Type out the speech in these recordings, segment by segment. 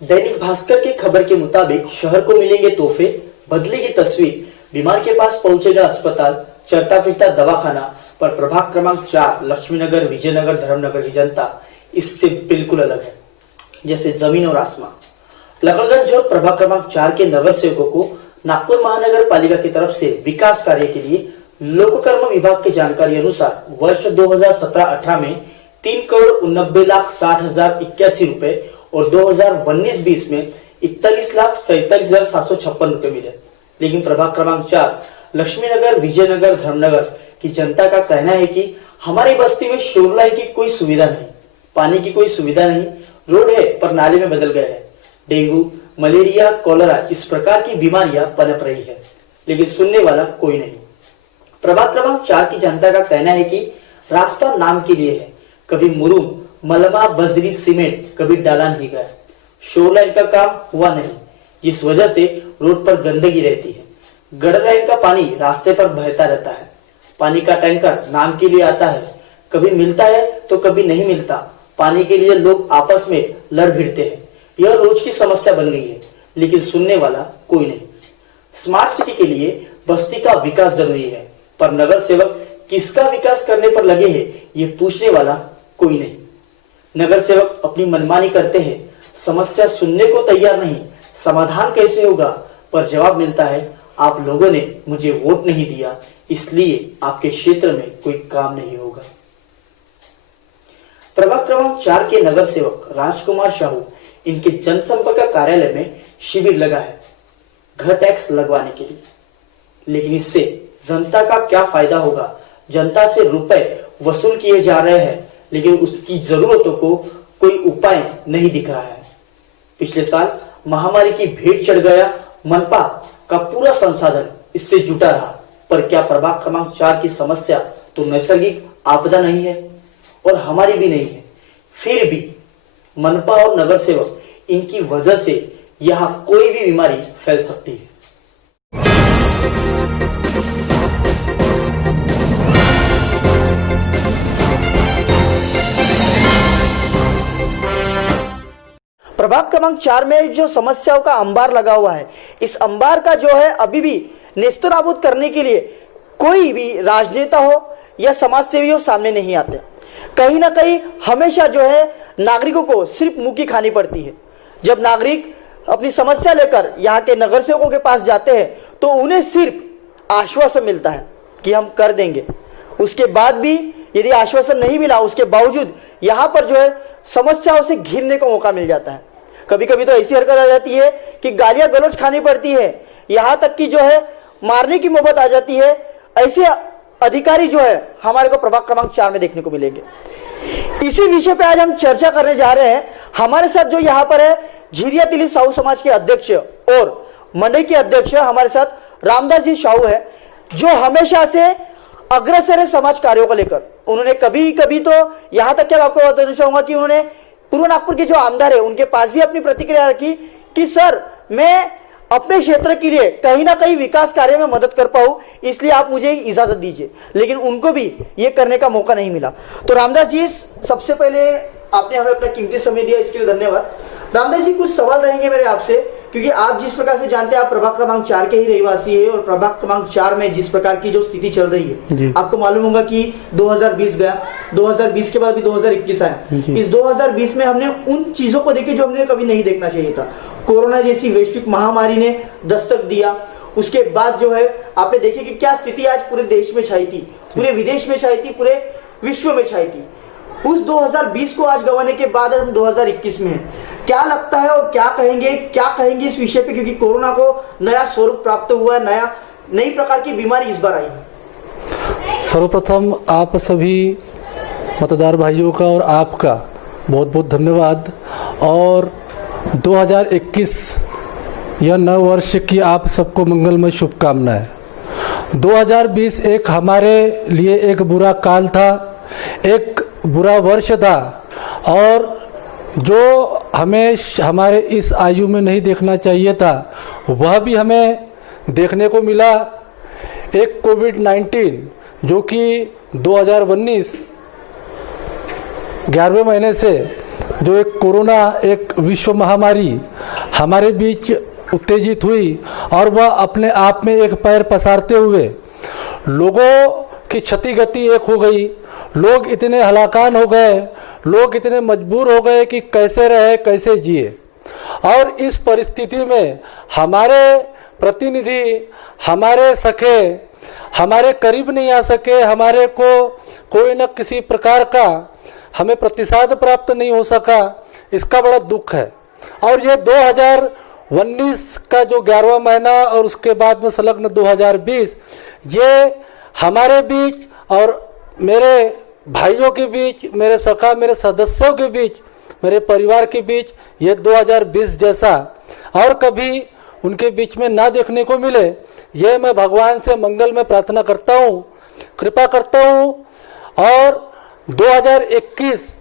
दैनिक भास्कर की खबर के मुताबिक शहर को मिलेंगे तोहफे, बदलेगी तस्वीर, बीमार के पास पहुंचेगा अस्पताल, चलता फिरता दवाखाना। पर प्रभाग क्रमांक 4 लक्ष्मीनगर, विजयनगर, धर्मनगर की जनता इससे बिल्कुल अलग है, जैसे जमीन और आसमां। लकड़गंज और प्रभाग क्रमांक 4 के नगर सेवकों को नागपुर महानगर पालिका की तरफ से विकास कार्य के लिए लोककर्म विभाग की जानकारी अनुसार वर्ष 2017-18 में 3,89,60,81 रुपए और 2019-20 में 41,47,756 रुपए मिले। लेकिन प्रभाग क्रमांक 4 लक्ष्मीनगर, विजयनगर, धर्मनगर की जनता का कहना है कि हमारी बस्ती में शोर लाइन की कोई सुविधा नहीं, पानी की कोई सुविधा नहीं, रोड है पर नाले में बदल गए हैं। डेंगू, मलेरिया, कॉलरा इस प्रकार की बीमारियां पनप रही है, लेकिन सुनने वाला कोई नहीं। प्रभाग क्रमांक 4 की जनता का कहना है कि रास्ता नाम के लिए है, कभी मुरुम, मलबा, बजरी, सीमेंट कभी डाला नहीं गया। शोर लाइन का काम हुआ नहीं, जिस वजह से रोड पर गंदगी रहती है। गटर लाइन का पानी रास्ते पर बहता रहता है। पानी का टैंकर नाम के लिए आता है, कभी मिलता है तो कभी नहीं मिलता। पानी के लिए लोग आपस में लड़ भिड़ते हैं। यह रोज की समस्या बन गई है, लेकिन सुनने वाला कोई नहीं। स्मार्ट सिटी के लिए बस्ती का विकास जरूरी है, पर नगर सेवक किसका विकास करने पर लगे हैं, ये पूछने वाला कोई नहीं। नगर सेवक अपनी मनमानी करते हैं, समस्या सुनने को तैयार नहीं। समाधान कैसे होगा, पर जवाब मिलता है, आप लोगों ने मुझे वोट नहीं दिया, इसलिए आपके क्षेत्र में कोई काम नहीं होगा। प्रभाग क्रमांक 4 के नगर सेवक राजकुमार साहू, इनके जनसंपर्क कार्यालय में शिविर लगा है घर टैक्स लगवाने के लिए। लेकिन इससे जनता का क्या फायदा होगा? जनता से रुपए वसूल किए जा रहे हैं, लेकिन उसकी जरूरतों को कोई उपाय नहीं दिख रहा है। पिछले साल महामारी की भेंट चढ़ गया, मनपा का पूरा संसाधन इससे जुटा रहा, पर क्या प्रभाग क्रमांक 4 की समस्या तो नैसर्गिक आपदा नहीं है और हमारी भी नहीं है। फिर भी मनपा और नगर सेवक, इनकी वजह से यहाँ कोई भी बीमारी फैल सकती है। प्रभाग क्रमांक 4 में जो समस्याओं का अंबार लगा हुआ है, इस अंबार का जो है अभी भी नेस्तनाबूद करने के लिए कोई भी राजनेता हो या समाजसेवी हो सामने नहीं आते। कहीं ना कहीं हमेशा जो है नागरिकों को सिर्फ मुंह की खानी पड़ती है। जब नागरिक अपनी समस्या लेकर यहाँ के नगर सेवकों के पास जाते हैं तो उन्हें सिर्फ आश्वासन मिलता है कि हम कर देंगे। उसके बाद भी यदि आश्वासन नहीं मिला, उसके बावजूद यहाँ पर जो है समस्याओं से घिरने का मौका मिल जाता है। कभी कभी तो ऐसी हरकत आ जाती है कि गालियां गलौज खानी पड़ती है, यहाँ तक कि जो है मारने की नौबत आ जाती है। ऐसे अधिकारी जो है हमारे को प्रभाग क्रमांक 4 में देखने को मिलेंगे। इसी विषय पे आज हम चर्चा करने जा रहे हैं। हमारे साथ जो यहाँ पर है झिरिया तिली साहू समाज के अध्यक्ष और मंडई के अध्यक्ष हमारे साथ रामदास जी साहू है, जो हमेशा से अग्रसर है समाज कार्यों को लेकर। उन्होंने कभी कभी तो यहाँ तक क्या आपको बताना चाहूंगा कि उन्होंने पूर्व नागपुर के जो आमदार है उनके पास भी अपनी प्रतिक्रिया रखी कि सर, मैं अपने क्षेत्र के लिए कहीं ना कहीं विकास कार्य में मदद कर पाऊं, इसलिए आप मुझे इजाजत दीजिए। लेकिन उनको भी ये करने का मौका नहीं मिला। तो रामदास जी, सबसे पहले आपने हमें अपना कीमती समय दिया, इसके लिए धन्यवाद। रामदास जी, कुछ सवाल रहेंगे मेरे आपसे, क्योंकि आप जिस प्रकार से जानते हैं आप प्रभाग क्रमांक 4 के ही रहवासी है और प्रभाग क्रमांक 4 में जिस प्रकार की जो स्थिति चल रही है, आपको मालूम होगा कि 2020 गया, 2020 के बाद भी 2021 आया। इस 2020 में हमने उन चीजों को देखी जो हमने कभी नहीं देखना चाहिए था। कोरोना जैसी वैश्विक महामारी ने दस्तक दिया। उसके बाद जो है आपने देखी कि क्या स्थिति आज पूरे देश में छाई थी, पूरे विदेश में छाई थी, पूरे विश्व में छाई थी। उस 2020 को आज गंवाने के बाद हम 2021 में हैं। क्या लगता है और क्या कहेंगे इस विषय पे, क्योंकि कोरोना को नया स्वरूप प्राप्त हुआ है, नई प्रकार की बीमारी इस बार आई है। सर्वप्रथम आप सभी मतदार भाइयों का और आपका बहुत बहुत धन्यवाद। और 2021 यह नव वर्ष की आप सबको मंगलमय शुभकामनाएं। 2020 एक हमारे लिए एक बुरा काल था, एक बुरा वर्ष था, और जो हमें हमारे इस आयु में नहीं देखना चाहिए था वह भी हमें देखने को मिला। एक कोविड-19 जो कि 2019 11वें महीने से जो एक कोरोना एक विश्व महामारी हमारे बीच उत्तेजित हुई और वह अपने आप में एक पैर पसारते हुए लोगों की क्षति गति एक हो गई। लोग इतने हलाकान हो गए, लोग इतने मजबूर हो गए कि कैसे रहे कैसे जिए। और इस परिस्थिति में हमारे प्रतिनिधि, हमारे सखे हमारे करीब नहीं आ सके, हमारे को कोई न किसी प्रकार का हमें प्रतिसाद प्राप्त नहीं हो सका, इसका बड़ा दुख है। और ये 2019 का जो 11वां महीना और उसके बाद में संलग्न 2020, ये हमारे बीच और मेरे भाइयों के बीच, मेरे सखा मेरे सदस्यों के बीच, मेरे परिवार के बीच ये 2020 जैसा और कभी उनके बीच में ना देखने को मिले, ये मैं भगवान से मंगल में प्रार्थना करता हूँ, कृपा करता हूँ। और 2021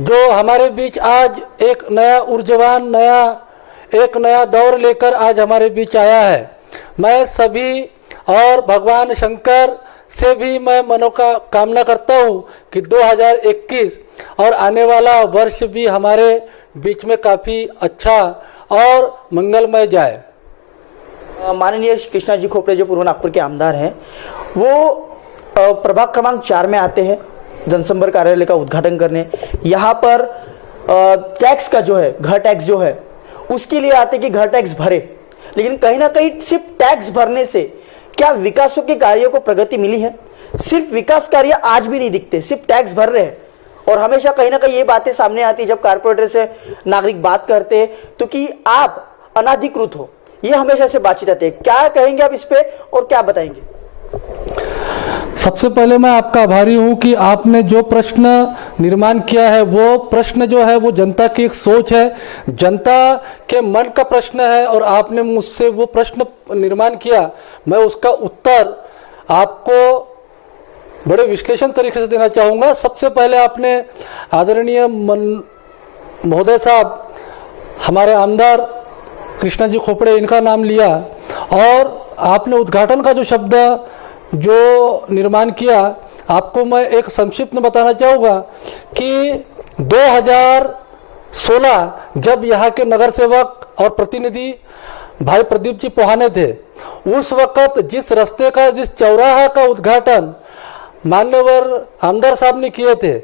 जो हमारे बीच आज एक नया ऊर्जवान एक नया दौर लेकर आज हमारे बीच आया है, मैं सभी और भगवान शंकर से भी मैं मनोकामना करता हूँ कि 2021 और आने वाला वर्ष भी हमारे बीच में काफ़ी अच्छा और मंगलमय जाए। माननीय कृष्णा जी खोपड़े जो पूर्व नागपुर के आमदार हैं, वो प्रभाग क्रमांक 4 में आते हैं जनसंपर्क कार्यालय का उद्घाटन करने। यहाँ पर टैक्स का जो है, घर टैक्स जो है उसके लिए आते कि घर टैक्स भरे, लेकिन कहीं ना कहीं सिर्फ टैक्स भरने से क्या विकासों के कार्यों को प्रगति मिली है? सिर्फ विकास कार्य आज भी नहीं दिखते, सिर्फ टैक्स भर रहे हैं। और हमेशा कहीं ना कहीं ये बातें सामने आती जब कारपोरेटर से नागरिक बात करते हैं तो कि आप अनाधिकृत हो, ये हमेशा से बातचीत आती है। क्या कहेंगे आप इस पे और क्या बताएंगे? सबसे पहले मैं आपका आभारी हूं कि आपने जो प्रश्न निर्माण किया है, वो प्रश्न जो है वो जनता की एक सोच है, जनता के मन का प्रश्न है और आपने मुझसे वो प्रश्न निर्माण किया। मैं उसका उत्तर आपको बड़े विश्लेषण तरीके से देना चाहूँगा। सबसे पहले आपने आदरणीय महोदय साहब, हमारे आमदार कृष्णा जी खोपड़े, इनका नाम लिया और आपने उद्घाटन का जो शब्द जो निर्माण किया, आपको मैं एक संक्षिप्त में बताना चाहूँगा कि 2016 जब यहाँ के नगर सेवक और प्रतिनिधि भाई प्रदीप जी पोहाने थे, उस वक्त जिस रास्ते का, जिस चौराहा का उद्घाटन मान्यवर आमदार साहब ने किए थे,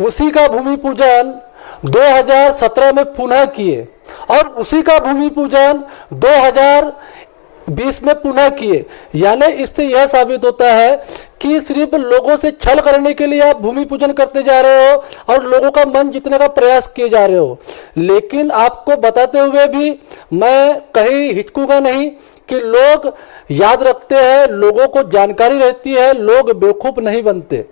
उसी का भूमि पूजन 2017 में पुनः किए और उसी का भूमि पूजन 2020 में पुनः किए। यानी इससे यह साबित होता है कि सिर्फ लोगों से छल करने के लिए आप भूमि पूजन करते जा रहे हो और लोगों का मन जीतने का प्रयास किए जा रहे हो। लेकिन आपको बताते हुए भी मैं कहीं हिचकूंगा नहीं कि लोग याद रखते हैं, लोगों को जानकारी रहती है, लोग बेवकूफ नहीं बनते।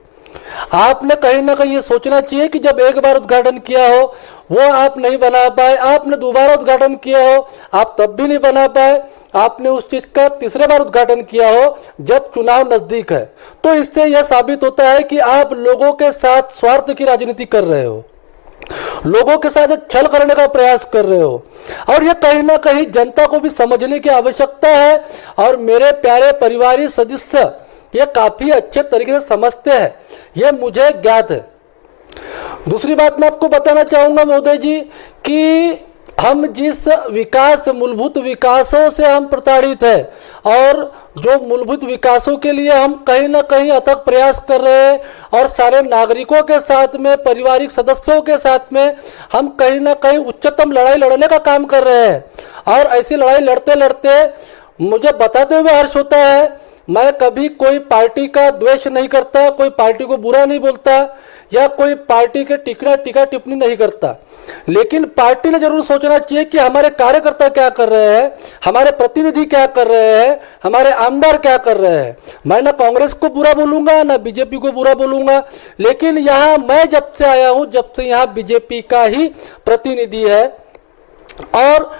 आपने कहीं ना कहीं ये सोचना चाहिए कि जब एक बार उद्घाटन किया हो वो आप नहीं बना पाए, आपने दोबारा उद्घाटन किया हो आप तब भी नहीं बना पाए, आपने उस चीज का तीसरे बार उद्घाटन किया हो जब चुनाव नजदीक है, तो इससे यह साबित होता है कि आप लोगों के साथ स्वार्थ की राजनीति कर रहे हो, लोगों के साथ छल करने का प्रयास कर रहे हो। और यह कहीं ना कहीं जनता को भी समझने की आवश्यकता है और मेरे प्यारे परिवारी सदस्य ये काफी अच्छे तरीके से समझते हैं, ये मुझे ज्ञात है। दूसरी बात मैं आपको बताना चाहूंगा महोदय जी कि हम जिस विकास, मूलभूत विकासों से हम प्रताड़ित है और जो मूलभूत विकासों के लिए हम कहीं ना कहीं अथक प्रयास कर रहे हैं और सारे नागरिकों के साथ में, पारिवारिक सदस्यों के साथ में हम कहीं ना कहीं उच्चतम लड़ाई लड़ने का काम कर रहे हैं। और ऐसी लड़ाई लड़ते लड़ते मुझे बताते हुए हर्ष होता है, मैं कभी कोई पार्टी का द्वेष नहीं करता, कोई पार्टी को बुरा नहीं बोलता या कोई पार्टी के टीका टिप्पणी नहीं करता, लेकिन पार्टी ने जरूर सोचना चाहिए कि हमारे कार्यकर्ता क्या कर रहे हैं, हमारे प्रतिनिधि क्या कर रहे हैं, हमारे आमदार क्या कर रहे हैं। मैं ना कांग्रेस को बुरा बोलूंगा ना बीजेपी को बुरा बोलूंगा, लेकिन यहाँ मैं जब से आया हूँ, जब से यहाँ बीजेपी का ही प्रतिनिधि है और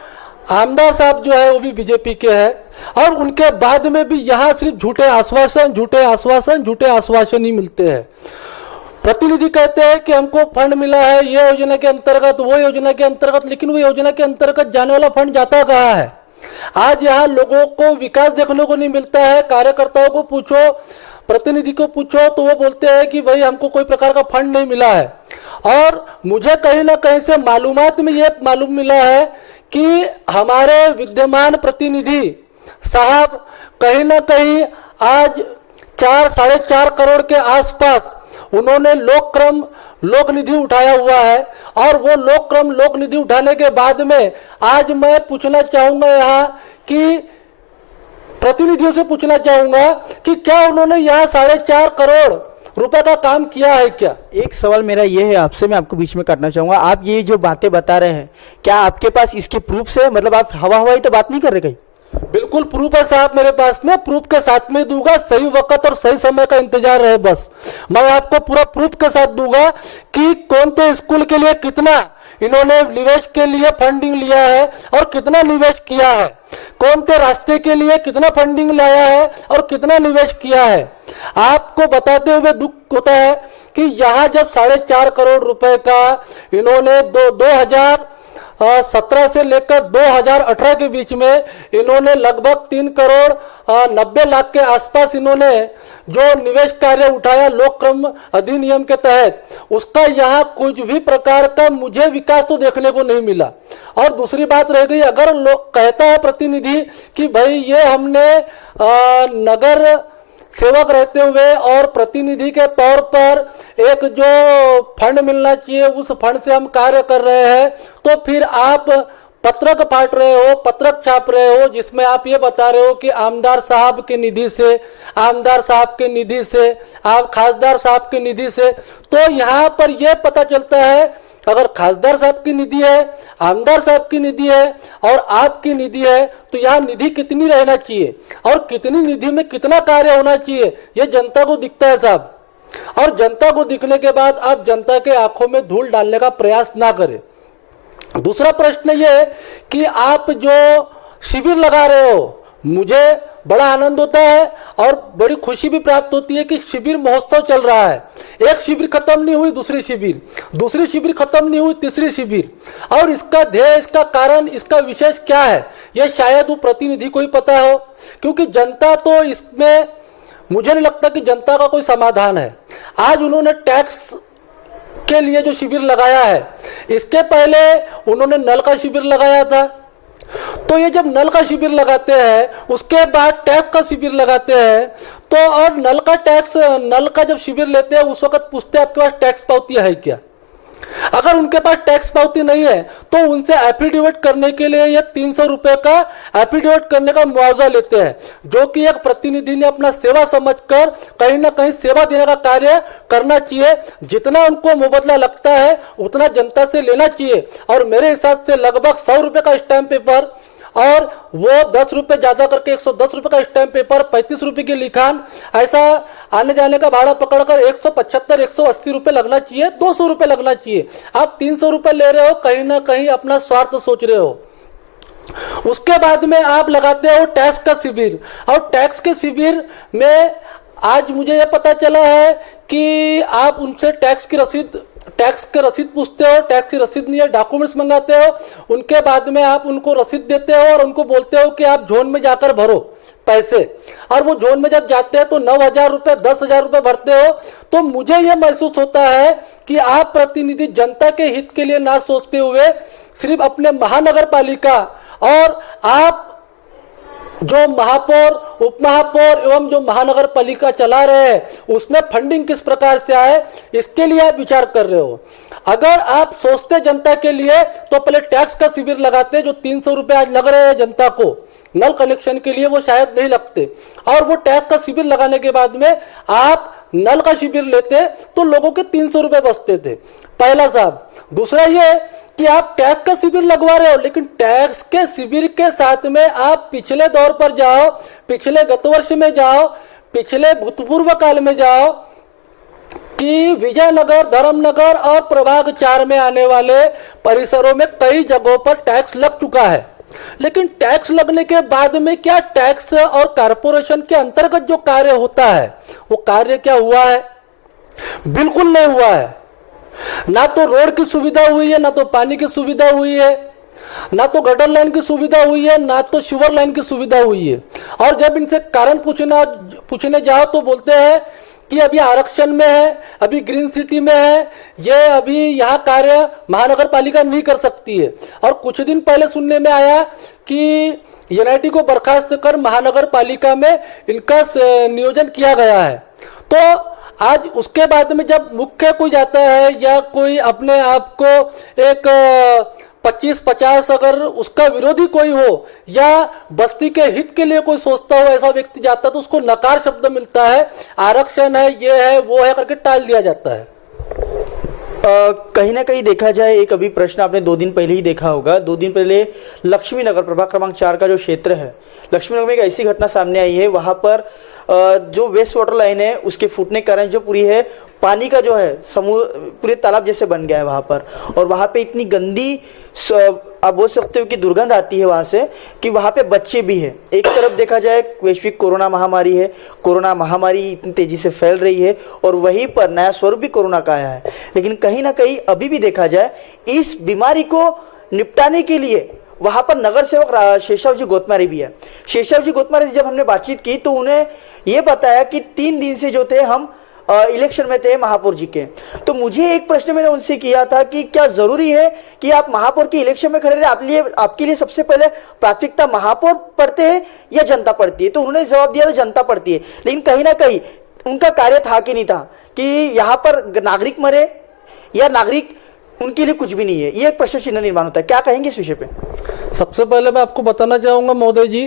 आमदार साहब जो है वो भी बीजेपी के हैं और उनके बाद में भी यहाँ सिर्फ झूठे आश्वासन ही मिलते हैं। प्रतिनिधि कहते हैं कि हमको फंड मिला है ये योजना के अंतर्गत, वो योजना के अंतर्गत, लेकिन वो योजना के अंतर्गत जाने वाला फंड जाता कहाँ है? आज यहाँ लोगों को विकास देखने को नहीं मिलता है। कार्यकर्ताओं को पूछो, प्रतिनिधि को पूछो तो वो बोलते हैं कि भाई हमको कोई प्रकार का फंड नहीं मिला है। और मुझे कहीं ना कहीं से मालूमात में ये मालूम मिला है कि हमारे विद्यमान प्रतिनिधि साहब कहीं ना कहीं आज 4-4.5 करोड़ के आसपास उन्होंने लोक निधि उठाया हुआ है। और वो लोक निधि उठाने के बाद में आज मैं पूछना चाहूंगा यहाँ कि प्रतिनिधियों से पूछना चाहूंगा कि क्या उन्होंने यहाँ 4.5 करोड़ रुपए का काम किया है क्या? एक सवाल मेरा ये है आपसे, मैं आपको बीच में काटना चाहूंगा। आप ये जो बातें बता रहे हैं, क्या आपके पास इसके प्रूफ है? मतलब आप हवाई तो बात नहीं कर रहे कहीं? बिल्कुल प्रूफ है साहब मेरे पास में, प्रूफ के साथ में दूंगा। सही वक्त और सही समय का इंतजार रहे बस। मैं आपको पूरा प्रूफ के साथ दूंगा कि कौन से स्कूल के लिए कितना इन्होंने निवेश के लिए फंडिंग लिया है और कितना निवेश किया है, कौन से रास्ते के लिए कितना फंडिंग लाया है और कितना निवेश किया है। आपको बताते हुए दुख होता है कि यहाँ जब 4.5 करोड़ रुपए का इन्होंने 2017 से लेकर 2018 के बीच में इन्होंने लगभग 3 करोड़ 90 लाख के आसपास इन्होंने जो निवेश कार्य उठाया लोक क्रम अधिनियम के तहत, उसका यहाँ कुछ भी प्रकार का मुझे विकास तो देखने को नहीं मिला। और दूसरी बात रह गई, अगर लोग कहता है प्रतिनिधि कि भाई ये हमने नगर सेवक रहते हुए और प्रतिनिधि के तौर पर एक जो फंड मिलना चाहिए उस फंड से हम कार्य कर रहे हैं, तो फिर आप पत्रक फाड़ रहे हो, पत्रक छाप रहे हो जिसमें आप ये बता रहे हो कि आमदार साहब के निधि से, आमदार साहब के निधि से, आप खासदार साहब के निधि से। तो यहाँ पर यह पता चलता है अगर खासदार साहब की निधि है, आमदार साहब की निधि है और आपकी निधि है, तो यहाँ निधि कितनी रहना चाहिए और कितनी निधि में कितना कार्य होना चाहिए ये जनता को दिखता है साहब। और जनता को दिखने के बाद आप जनता के आंखों में धूल डालने का प्रयास ना करें। दूसरा प्रश्न ये है कि आप जो शिविर लगा रहे हो, मुझे बड़ा आनंद होता है और बड़ी खुशी भी प्राप्त होती है कि शिविर महोत्सव चल रहा है। एक शिविर खत्म नहीं हुई, दूसरी शिविर खत्म नहीं हुई, तीसरी शिविर। और इसका ध्येय, इसका कारण, इसका विशेष क्या है ये शायद वो प्रतिनिधि को ही पता हो, क्योंकि जनता तो इसमें, मुझे नहीं लगता कि जनता का कोई समाधान है। आज उन्होंने टैक्स के लिए जो शिविर लगाया है, इसके पहले उन्होंने नल का शिविर लगाया था। तो ये जब नल का शिविर लगाते हैं उसके बाद टैक्स का शिविर लगाते हैं, तो और नल का जब शिविर लेते हैं उस वक्त पूछते हैं आपके पास टैक्स पावती है क्या? अगर उनके पास टैक्स पावती नहीं है तो उनसे एफिडेविट करने के लिए ये 300 रुपए का एफिडेविट करने का मुआवजा लेते हैं, जो कि एक प्रतिनिधि ने अपना सेवा समझकर कहीं ना कहीं सेवा देने का कार्य करना चाहिए। जितना उनको मुबदला लगता है उतना जनता से लेना चाहिए। और मेरे हिसाब से लगभग 100 रुपए का स्टैम्प पेपर और वो 10 रुपए ज्यादा करके 110 रुपए का स्टैम्प पेपर, 35 रुपए की लिखान, ऐसा आने जाने का भाड़ा पकड़कर 175-180 रुपए लगना चाहिए, 200 रुपए लगना चाहिए। आप 300 रुपए ले रहे हो, कहीं ना कहीं अपना स्वार्थ सोच रहे हो। उसके बाद में आप लगाते हो टैक्स का शिविर, और टैक्स के शिविर में आज मुझे यह पता चला है कि आप उनसे टैक्स की रसीद पूछते हो, टैक्स की रसीद नहीं है, डॉक्यूमेंट्स मंगाते हो, उनके बाद में आप उनको रसीद देते हो और उनको बोलते हो कि आप जोन में जाकर भरो पैसे। और वो जोन में जब जाते हैं तो 9,000 रुपए 10,000 रुपए भरते हो। तो मुझे ये महसूस होता है कि आप प्रतिनिधि जनता के हित के लिए ना सोचते हुए सिर्फ अपने महानगर पालिका और आप जो महापौर, उप महापौर एवं जो महानगर पालिका चला रहे हैं उसमें फंडिंग किस प्रकार से आए इसके लिए आप विचार कर रहे हो। अगर आप सोचते जनता के लिए तो पहले टैक्स का शिविर लगाते, जो 300 रुपए आज लग रहे हैं जनता को नल कनेक्शन के लिए, वो शायद नहीं लगते। और वो टैक्स का शिविर लगाने के बाद में आप नल का शिविर लेते तो लोगों के 300 रुपए बचते थे, पहला साहब। दूसरा ये कि आप टैक्स का शिविर लगवा रहे हो, लेकिन टैक्स के शिविर के साथ में आप पिछले दौर पर जाओ, पिछले गत वर्ष में जाओ, पिछले भूतपूर्व काल में जाओ कि विजयनगर, धर्मनगर और प्रभाग 4 में आने वाले परिसरों में कई जगहों पर टैक्स लग चुका है। लेकिन टैक्स लगने के बाद में क्या टैक्स और कारपोरेशन के अंतर्गत जो कार्य होता है वो कार्य क्या हुआ है? बिल्कुल नहीं हुआ है। ना तो रोड की सुविधा हुई है, ना तो पानी की सुविधा हुई है, ना तो गटर लाइन की सुविधा हुई है, ना तो शुगर लाइन की सुविधा हुई है। और जब इनसे कारण पूछने जाओ तो बोलते हैं कि अभी आरक्षण में है, अभी ग्रीन सिटी में है, ये अभी यहाँ कार्य महानगर पालिका नहीं कर सकती है। और कुछ दिन पहले सुनने में आया कि एनआईटी को बर्खास्त कर महानगर पालिका में इनका नियोजन किया गया है। तो आज उसके बाद में जब मुख्य कोई जाता है या कोई अपने आप को एक 25-50 अगर उसका विरोधी कोई हो या बस्ती के हित के लिए कोई सोचता हो ऐसा व्यक्ति जाता है तो उसको नकार शब्द मिलता है, आरक्षण है, ये है, वो है करके टाल दिया जाता है। कहीं ना कहीं देखा जाए, एक अभी प्रश्न आपने 2 दिन पहले ही देखा होगा। 2 दिन पहले लक्ष्मी नगर प्रभाग क्रमांक 4 का जो क्षेत्र है, लक्ष्मी नगर में एक ऐसी घटना सामने आई है। वहां पर जो वेस्ट वाटर लाइन है उसके फूटने के कारण जो पूरी है पानी का जो है पूरे तालाब जैसे बन गया है वहां पर। और वहां पे इतनी गंदी आप बोल सकते हो कि दुर्गंध आती है वहां से कि वहां पे बच्चे भी है। एक तरफ देखा जाए वैश्विक कोरोना महामारी है, कोरोना महामारी इतनी तेजी से फैल रही है और वहीं पर नया स्वरूप भी कोरोना का आया है। लेकिन कहीं ना कहीं अभी भी देखा जाए इस बीमारी को निपटाने के लिए वहां पर नगर सेवक शेषव जी गोतमारी भी है। शेषव जी गोतमारी से जब हमने बातचीत की तो उन्हें यह बताया कि 3 दिन से जो थे हम इलेक्शन में थे महापौर जी के। तो मुझे एक प्रश्न मैंने उनसे किया था कि क्या जरूरी है कि आप महापौर के इलेक्शन में खड़े रहे, आपके लिए सबसे पहले प्राथमिकता महापौर पड़ते हैं या जनता पड़ती है? तो उन्होंने जवाब दिया था जनता पड़ती है। लेकिन कहीं ना कहीं उनका कार्य था कि नहीं था कि यहाँ पर नागरिक मरे या नागरिक उनके लिए कुछ भी नहीं है, ये एक प्रश्न चिन्ह निर्माण होता है। क्या कहेंगे इस विषय पे? सबसे पहले मैं आपको बताना चाहूंगा महोदय जी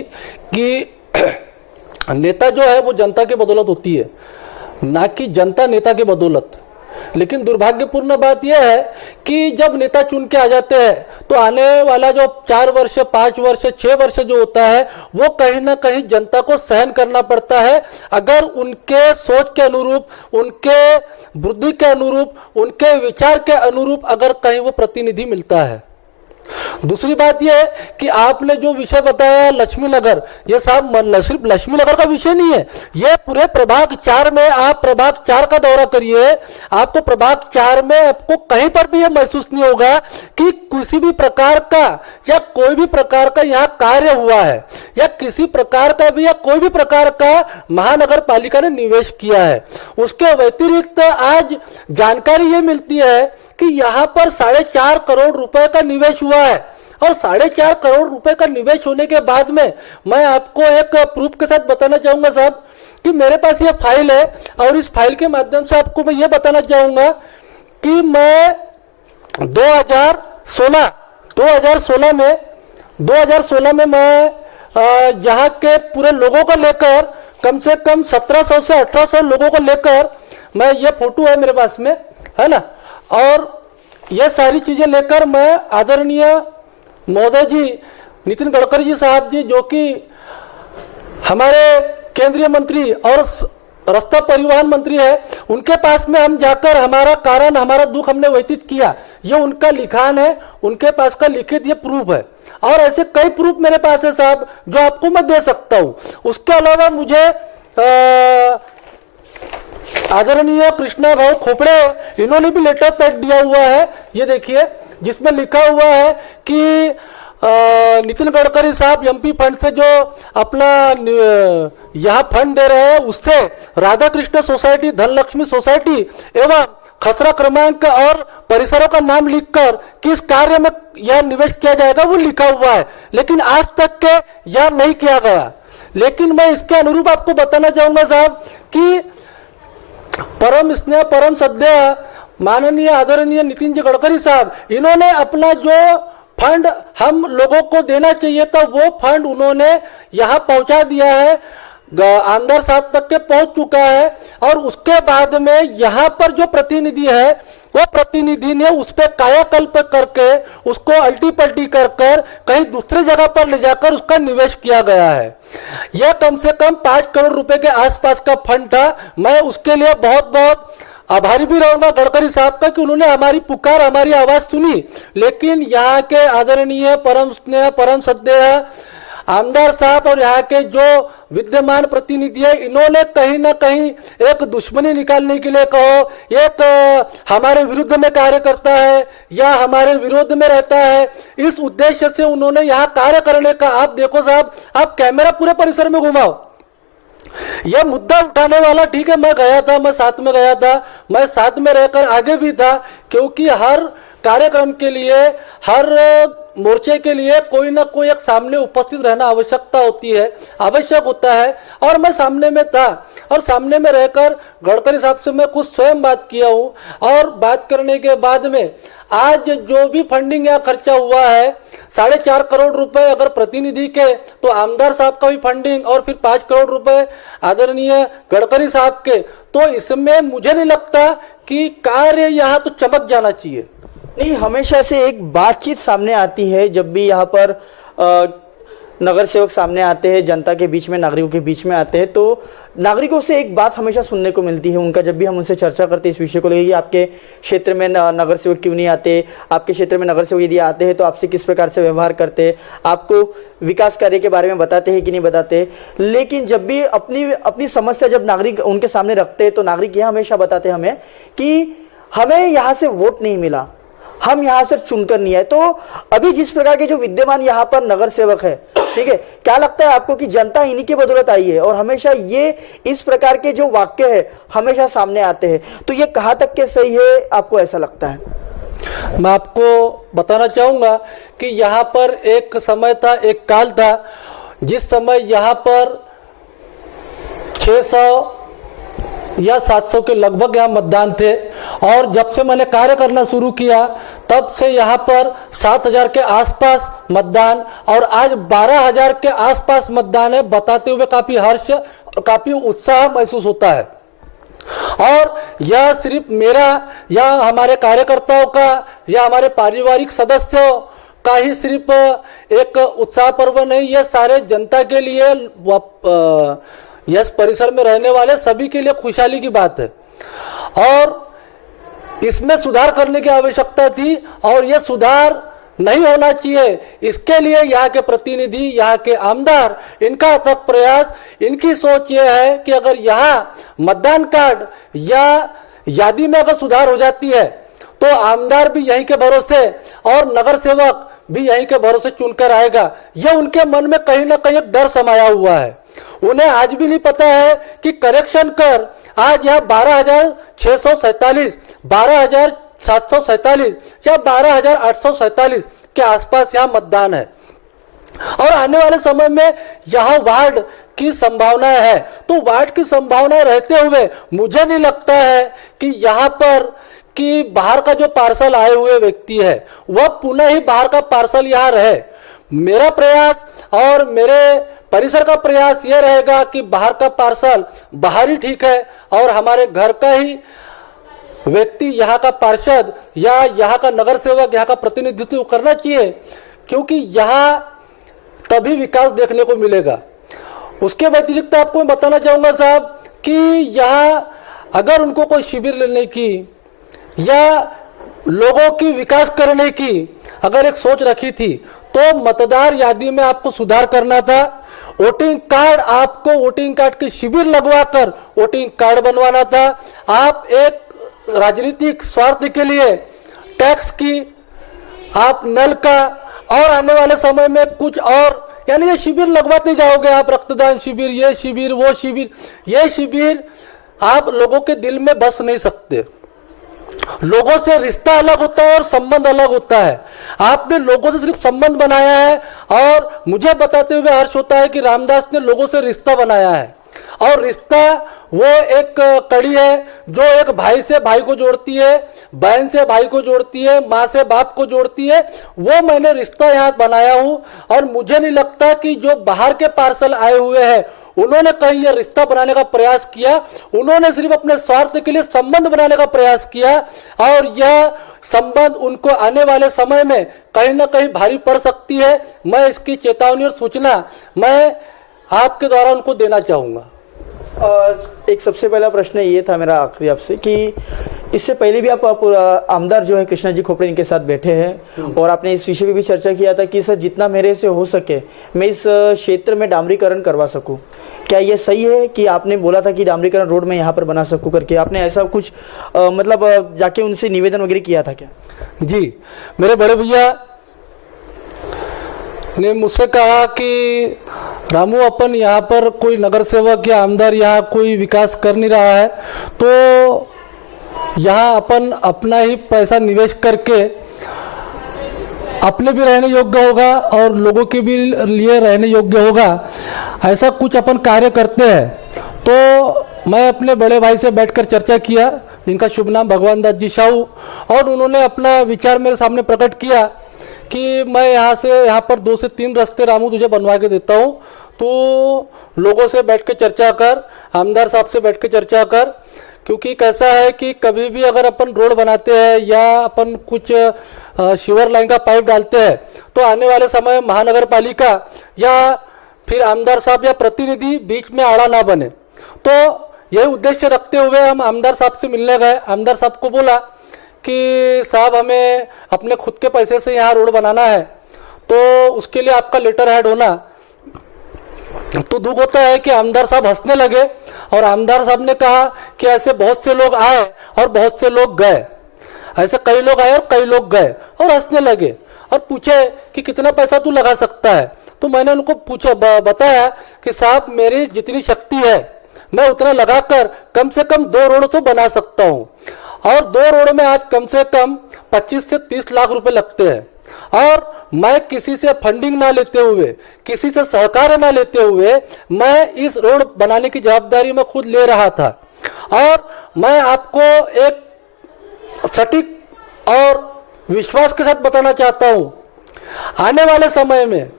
कि नेता जो है वो जनता की बदौलत होती है, ना कि जनता नेता की बदौलत। लेकिन दुर्भाग्यपूर्ण बात यह है कि जब नेता चुन के आ जाते हैं तो आने वाला जो 4 वर्ष, 5 वर्ष, 6 वर्ष जो होता है वो कहीं ना कहीं जनता को सहन करना पड़ता है। अगर उनके सोच के अनुरूप, उनके बुद्धि के अनुरूप, उनके विचार के अनुरूप अगर कहीं वो प्रतिनिधि मिलता है। दूसरी बात यह है कि आपने जो विषय बताया लक्ष्मी नगर, ये साहब सिर्फ लक्ष्मी नगर का विषय नहीं है, ये पूरे प्रभाग 4 में आप प्रभाग 4 का दौरा करिए, आपको प्रभाग 4 में आपको कहीं पर भी यह महसूस नहीं होगा कि किसी भी प्रकार का या कोई भी प्रकार का यहाँ कार्य हुआ है या किसी प्रकार का भी या कोई भी प्रकार का महानगर पालिका ने निवेश किया है। उसके व्यतिरिक्त आज जानकारी ये मिलती है कि यहाँ पर 4.5 करोड़ रुपए का निवेश हुआ है। और 4.5 करोड़ रुपए का निवेश होने के बाद में मैं आपको एक प्रूफ के साथ बताना चाहूंगा साहब कि मेरे पास ये फाइल है और इस फाइल के माध्यम से आपको मैं ये बताना चाहूंगा कि मैं 2016 में मैं यहाँ के पूरे लोगों को लेकर कम से कम 1700 से 1800 लोगों को लेकर, मैं ये फोटो है मेरे पास में, है ना, और ये सारी चीजें लेकर मैं आदरणीय महोदय जी नितिन गडकरी जी साहब जी जो कि हमारे केंद्रीय मंत्री और रास्ता परिवहन मंत्री है, उनके पास में हम जाकर हमारा कारण, हमारा दुख हमने व्यतीत किया। ये उनका लिखान है, उनके पास का लिखित ये प्रूफ है। और ऐसे कई प्रूफ मेरे पास है साहब जो आपको मैं दे सकता हूं। उसके अलावा मुझे आदरणीय कृष्णा भाऊ खोपड़े, इन्होंने भी लेटर पैड दिया हुआ है, ये देखिए, जिसमें लिखा हुआ है कि नितिन गडकरी साहब एमपी फंड से जो अपना यहाँ फंड दे रहे हैं उससे राधा कृष्ण सोसाइटी, धनलक्ष्मी सोसाइटी एवं खसरा क्रमांक और परिसरों का नाम लिखकर किस कार्य में यह निवेश किया जाएगा वो लिखा हुआ है, लेकिन आज तक के यह नहीं किया गया। लेकिन मैं इसके अनुरूप आपको बताना चाहूंगा साहब कि परम स्नेह परम सद्य माननीय आदरणीय नितिन जी गडकरी साहब, इन्होंने अपना जो फंड हम लोगों को देना चाहिए था वो फंड उन्होंने यहाँ पहुंचा दिया है, आमदार साहब तक के पहुंच चुका है। और उसके बाद में यहाँ पर जो प्रतिनिधि है वो प्रतिनिधि ने उस पर कायाकल्प करके उसको अल्टी पल्टी कर कहीं दूसरे जगह पर ले जाकर उसका निवेश किया गया है। यह कम से कम 5 करोड़ रुपए के आसपास का फंड था। मैं उसके लिए बहुत बहुत आभारी भी रहूंगा गडकरी साहब का कि उन्होंने हमारी पुकार, हमारी आवाज सुनी। लेकिन यहाँ के आदरणीय परम स्नेह परम सद्य आमदार साहब और यहाँ के जो विद्यमान प्रतिनिधि है, इन्होंने कहीं ना कहीं एक दुश्मनी निकालने के लिए कहो, एक हमारे विरुद्ध में कार्य करता है या हमारे विरोध में रहता है, इस उद्देश्य से उन्होंने यहाँ कार्य करने का, आप देखो साहब, आप कैमरा पूरे परिसर में घुमाओ, यह मुद्दा उठाने वाला, ठीक है, मैं गया था, मैं साथ में गया था, मैं साथ में रहकर आगे भी था, क्योंकि हर कार्यक्रम के लिए, हर मोर्चे के लिए कोई ना कोई एक सामने उपस्थित रहना आवश्यकता होती है, आवश्यक होता है। और मैं सामने में था और सामने में रहकर गडकरी साहब से मैं कुछ स्वयं बात किया हूँ। और बात करने के बाद में आज जो भी फंडिंग यहाँ खर्चा हुआ है 4.5 करोड़ रुपए अगर प्रतिनिधि के, तो आमदार साहब का भी फंडिंग और फिर 5 करोड़ रुपए आदरणीय गडकरी साहब के, तो इसमें मुझे नहीं लगता कि कार्य यहाँ तो चमक जाना चाहिए। नहीं, हमेशा से एक बातचीत सामने आती है जब भी यहाँ पर नगर सेवक सामने आते हैं, जनता के बीच में, नागरिकों के बीच में आते हैं, तो नागरिकों से एक बात हमेशा सुनने को मिलती है उनका, जब भी हम उनसे चर्चा करते हैं इस विषय को लेकर कि आपके क्षेत्र में नगर सेवक क्यों नहीं आते, आपके क्षेत्र में नगर सेवक यदि आते हैं तो आपसे किस प्रकार से व्यवहार करते हैं, आपको विकास कार्य के बारे में बताते हैं कि नहीं बताते। लेकिन जब भी अपनी समस्या जब नागरिक उनके सामने रखते हैं तो नागरिक यह हमेशा बताते हैं हमें कि हमें यहाँ से वोट नहीं मिला, हम यहाँ से चुनकर नहीं आए। तो अभी जिस प्रकार के जो विद्यमान यहाँ पर नगर सेवक है, ठीक है, क्या लगता है आपको कि जनता इन्हीं की बदौलत आई है और हमेशा ये इस प्रकार के जो वाक्य है हमेशा सामने आते हैं, तो ये कहाँ तक के सही है, आपको ऐसा लगता है? मैं आपको बताना चाहूंगा कि यहाँ पर एक समय था, एक काल था जिस समय यहाँ पर 600 या 700 के लगभग यहाँ मतदान थे। और जब से मैंने कार्य करना शुरू किया तब से यहाँ पर 7,000 के आसपास मतदान और आज 12,000 के आसपास मतदान है, बताते हुए काफी हर्ष और काफी उत्साह महसूस होता है। और यह सिर्फ मेरा या हमारे कार्यकर्ताओं का या हमारे पारिवारिक सदस्यों का ही सिर्फ एक उत्साह पर्व नहीं, यह सारे जनता के लिए, यस परिसर में रहने वाले सभी के लिए खुशहाली की बात है। और इसमें सुधार करने की आवश्यकता थी और यह सुधार नहीं होना चाहिए। इसके लिए यहाँ के प्रतिनिधि, यहाँ के आमदार, इनका अथक प्रयास, इनकी सोच यह है कि अगर यहाँ मतदान कार्ड या यादी में अगर सुधार हो जाती है तो आमदार भी यहीं के भरोसे और नगर सेवक भी यहीं के भरोसे चुनकर आएगा। यह उनके मन में कहीं ना कहीं एक डर समाया हुआ है। उन्हें आज भी नहीं पता है कि करेक्शन कर आज यहाँ 12,647, 12,747 या 12,847 के आसपास यहाँ मतदान है और आने वाले समय में यहाँ वार्ड की संभावनाएं है। तो वार्ड की संभावनाएं रहते हुए मुझे नहीं लगता है कि यहाँ पर कि बाहर का जो पार्सल आए हुए व्यक्ति है वह पुनः ही बाहर का पार्सल यहाँ रहे। मेरा प्रयास और मेरे परिसर का प्रयास यह रहेगा कि बाहर का पार्सल बाहर ही ठीक है और हमारे घर का ही व्यक्ति यहाँ का पार्षद या यहाँ का नगर सेवक, यहाँ का प्रतिनिधित्व करना चाहिए, क्योंकि यहाँ तभी विकास देखने को मिलेगा। उसके व्यतिरिक्त आपको मैं बताना चाहूंगा साहब कि यहाँ अगर उनको कोई शिविर लेने की या लोगों की विकास करने की अगर एक सोच रखी थी तो मतदार यादी में आपको सुधार करना था। वोटिंग कार्ड, आपको वोटिंग कार्ड के शिविर लगवाकर वोटिंग कार्ड बनवाना था। आप एक राजनीतिक स्वार्थ के लिए टैक्स की, आप नल का और आने वाले समय में कुछ और, यानी ये शिविर लगवाते जाओगे आप, रक्तदान शिविर, ये शिविर, वो शिविर, ये शिविर, आप लोगों के दिल में बस नहीं सकते। लोगों से रिश्ता अलग होता है और संबंध अलग होता है। आपने लोगों से सिर्फ संबंध बनाया है और मुझे बताते हुए हर्ष होता है कि रामदास ने लोगों से रिश्ता बनाया है। और रिश्ता वो एक कड़ी है जो एक भाई से भाई को जोड़ती है, बहन से भाई को जोड़ती है, माँ से बाप को जोड़ती है। वो मैंने रिश्ता यहाँ बनाया हूँ और मुझे नहीं लगता कि जो बाहर के पार्सल आए हुए हैं उन्होंने कहीं यह रिश्ता बनाने का प्रयास किया। उन्होंने सिर्फ अपने स्वार्थ के लिए संबंध बनाने का प्रयास किया और यह संबंध उनको आने वाले समय में कहीं ना कहीं भारी पड़ सकती है। मैं इसकी चेतावनी और सूचना मैं आपके द्वारा उनको देना चाहूंगा। एक सबसे पहला प्रश्न ये था मेरा आखिरी आपसे कि इससे पहले भी आप आमदार जो है कृष्णा जी खोपड़े इनके साथ बैठे हैं और आपने इस विषय पे भी चर्चा किया था कि सर जितना मेरे से हो सके मैं इस क्षेत्र में डामरीकरण करवा सकूं। क्या ये सही है कि आपने बोला था कि डामरीकरण रोड में यहाँ पर बना सकूं करके? आपने ऐसा कुछ मतलब जाके उनसे निवेदन वगैरह किया था क्या? जी, मेरे बड़े भैया ने मुझसे कहा कि रामू अपन यहाँ पर कोई नगर सेवक या आमदार यहाँ कोई विकास कर नहीं रहा है, तो यहाँ अपन अपना ही पैसा निवेश करके अपने भी रहने योग्य होगा और लोगों के भी लिए रहने योग्य होगा, ऐसा कुछ अपन कार्य करते हैं। तो मैं अपने बड़े भाई से बैठकर चर्चा किया, जिनका शुभ नाम भगवान दास जी साहू, और उन्होंने अपना विचार मेरे सामने प्रकट किया कि मैं यहाँ पर 2 से 3 रास्ते रामू तुझे बनवा के देता हूँ, तो लोगों से बैठ के चर्चा कर, आमदार साहब से बैठ के चर्चा कर, क्योंकि कैसा है कि कभी भी अगर अपन रोड बनाते हैं या अपन कुछ सीवर लाइन का पाइप डालते हैं, तो आने वाले समय महानगर पालिका या फिर आमदार साहब या प्रतिनिधि बीच में आड़ा ना बने। तो यही उद्देश्य रखते हुए हम आमदार साहब से मिलने गए। आमदार साहब को बोला कि साहब हमें अपने खुद के पैसे से यहाँ रोड बनाना है, तो उसके लिए आपका लेटर हेड होना। तो दुख होता है कि आमदार साहब हंसने लगे और आमदार साहब ने कहा कि ऐसे बहुत से लोग आए और बहुत से लोग गए, ऐसे कई लोग आए और कई लोग गए, और हंसने लगे और पूछे कि कितना पैसा तू लगा सकता है। तो मैंने उनको बताया कि साहब मेरी जितनी शक्ति है मैं उतना लगाकर कम से कम 2 रोड तो बना सकता हूँ, और 2 रोड में आज कम से कम 25 से 30 लाख रुपए लगते हैं, और मैं किसी से फंडिंग ना लेते हुए, किसी से सहकार ना लेते हुए मैं इस रोड बनाने की जवाबदारी मैं खुद ले रहा था। और मैं आपको एक सटीक और विश्वास के साथ बताना चाहता हूं, आने वाले समय में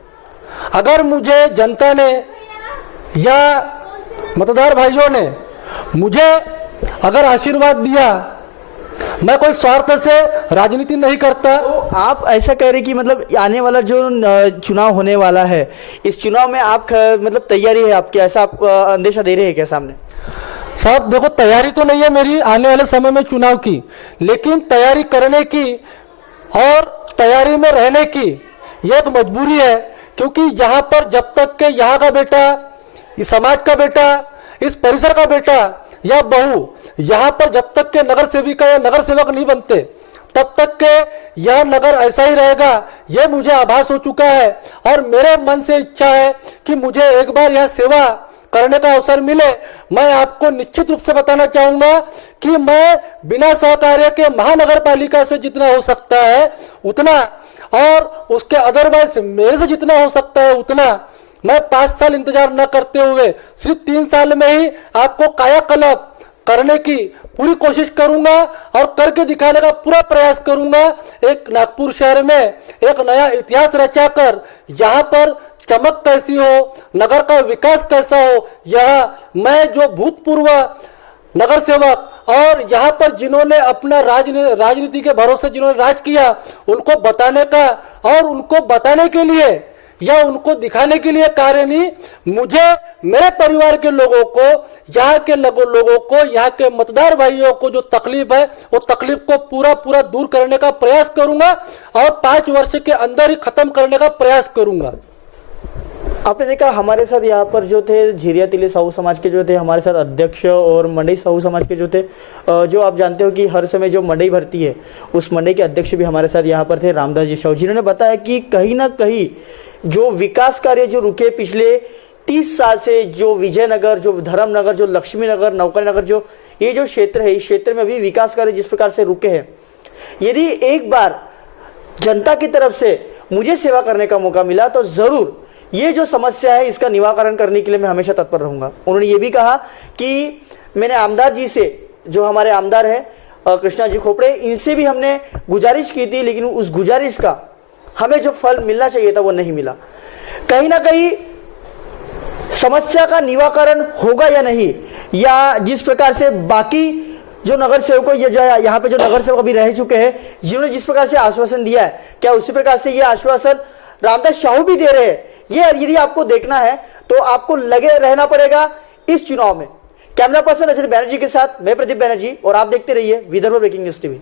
अगर मुझे जनता ने या मतदार भाइयों ने मुझे अगर आशीर्वाद दिया, मैं कोई स्वार्थ से राजनीति नहीं करता। तो आप ऐसा कह रहे कि मतलब आने वाला जो चुनाव होने वाला है, इस चुनाव में आप मतलब तैयारी है आपकी, ऐसा आप अंदेशा दे रहे हैं क्या सामने? साहब देखो, तैयारी तो नहीं है मेरी आने वाले समय में चुनाव की, लेकिन तैयारी करने की और तैयारी में रहने की यह एक मजबूरी है, क्योंकि यहाँ पर जब तक के यहाँ का बेटा, इस समाज का बेटा, इस परिसर का बेटा या बहू यहाँ पर जब तक के नगर सेविका या नगर सेवक नहीं बनते, तब तक के यह नगर ऐसा ही रहेगा, यह मुझे आभास हो चुका है। और मेरे मन से इच्छा है कि मुझे एक बार यह सेवा करने का अवसर मिले। मैं आपको निश्चित रूप से बताना चाहूंगा कि मैं बिना सहकार्य के महानगर पालिका से जितना हो सकता है उतना, और उसके अदरवाइज मेरे से जितना हो सकता है उतना, मैं 5 साल इंतजार न करते हुए सिर्फ 3 साल में ही आपको कायाकल्प करने की पूरी कोशिश करूंगा और करके दिखाने का पूरा प्रयास करूंगा। एक नागपुर शहर में एक नया इतिहास रचाकर यहाँ पर चमक कैसी हो, नगर का विकास कैसा हो, यह मैं जो भूतपूर्व नगर सेवक और यहाँ पर जिन्होंने अपना राजनीति के भरोसे जिन्होंने राज किया, उनको बताने का और उनको बताने के लिए या उनको दिखाने के लिए कार्य नहीं, मुझे मेरे परिवार के लोगों को, यहाँ के लोगों को, यहाँ के मतदार भाइयों को जो तकलीफ है वो तकलीफ को पूरा दूर करने का प्रयास करूंगा और 5 वर्ष के अंदर ही खत्म करने का प्रयास करूंगा। आपने देखा हमारे साथ यहाँ पर जो थे झिरिया तिले साहू समाज के जो थे हमारे साथ अध्यक्ष, और मंडई साहू समाज के जो थे, जो आप जानते हो कि हर समय जो मंडई भरती है उस मंडई के अध्यक्ष भी हमारे साथ यहाँ पर थे, रामदास जी साहू, जिन्होंने बताया कि कहीं ना कहीं जो विकास कार्य जो रुके पिछले 30 साल से, जो विजयनगर, जो धर्मनगर, जो लक्ष्मी नगर, नौकरी नगर, जो ये जो क्षेत्र है, इस क्षेत्र में अभी विकास कार्य जिस प्रकार से रुके हैं, यदि एक बार जनता की तरफ से मुझे सेवा करने का मौका मिला तो जरूर ये जो समस्या है इसका निवारण करने के लिए मैं हमेशा तत्पर रहूंगा। उन्होंने ये भी कहा कि मैंने आमदार जी से, जो हमारे आमदार है कृष्णा जी खोपड़े, इनसे भी हमने गुजारिश की थी, लेकिन उस गुजारिश का हमें जो फल मिलना चाहिए था वो नहीं मिला। कहीं ना कहीं समस्या का निवारण होगा या नहीं, या जिस प्रकार से बाकी जो नगर सेवकों, ये जो यहाँ पे जो नगर सेवक अभी रह चुके हैं, जिन्होंने जिस प्रकार से आश्वासन दिया है, क्या उसी प्रकार से ये आश्वासन रामदास साहू भी दे रहे हैं? ये यदि आपको देखना है तो आपको लगे रहना पड़ेगा इस चुनाव में। कैमरा पर्सन अजय बैनर्जी के साथ मैं प्रदीप बैनर्जी, और आप देखते रहिए विदर्भ ब्रेकिंग न्यूज टीवी।